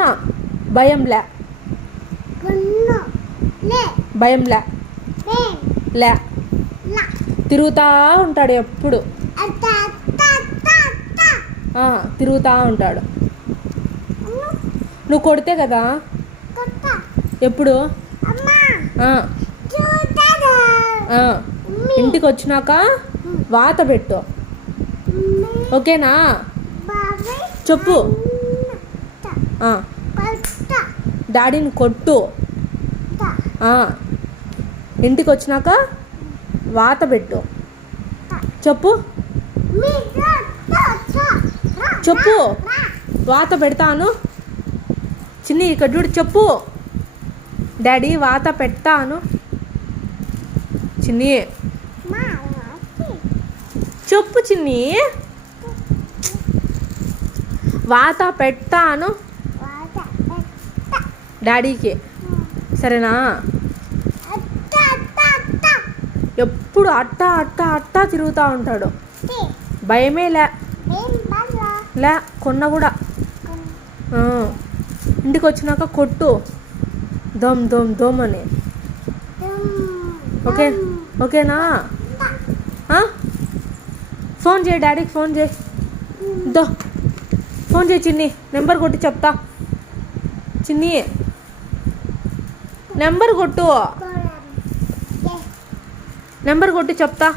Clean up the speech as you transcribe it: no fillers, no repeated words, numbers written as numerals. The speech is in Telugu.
కొట్టినా భయంలే భయంలే లే తిరుగుతూ ఉంటాడు ఎప్పుడు తిరుగుతూ ఉంటాడు. నువ్వు కొడితే కదా ఎప్పుడు ఇంటికి వచ్చినాక వాత పెట్టు, ఓకేనా? చెప్పు. డాడీని కొట్టు, ఇంటికి వచ్చినాక వాత పెట్టు. చెప్పు చెప్పు వాత పెడతాను. చిన్ని ఇక్కడ చూడు, చెప్పు. డాడీ వాత పెడతాను. చిన్ని చెప్పు చిన్ని. వాత పెడతాను డాడీకి, సరేనా? ఎప్పుడు అట్టా అట్టా అట్టా తిరుగుతూ ఉంటాడు. భయమే లే కొన్న కూడా. ఇంటికి వచ్చినాక కొట్టు, దమ్ దమ్ దమ్ అని. ఓకేనా? ఫోన్ చేయి డాడీకి, ఫోన్ చేయి. ఫోన్ చేయి చిన్ని, నెంబర్ కొట్టి చెప్తా. చిన్ని నెంబర్ కొట్టు, నెంబర్ కొట్టి చెప్తా.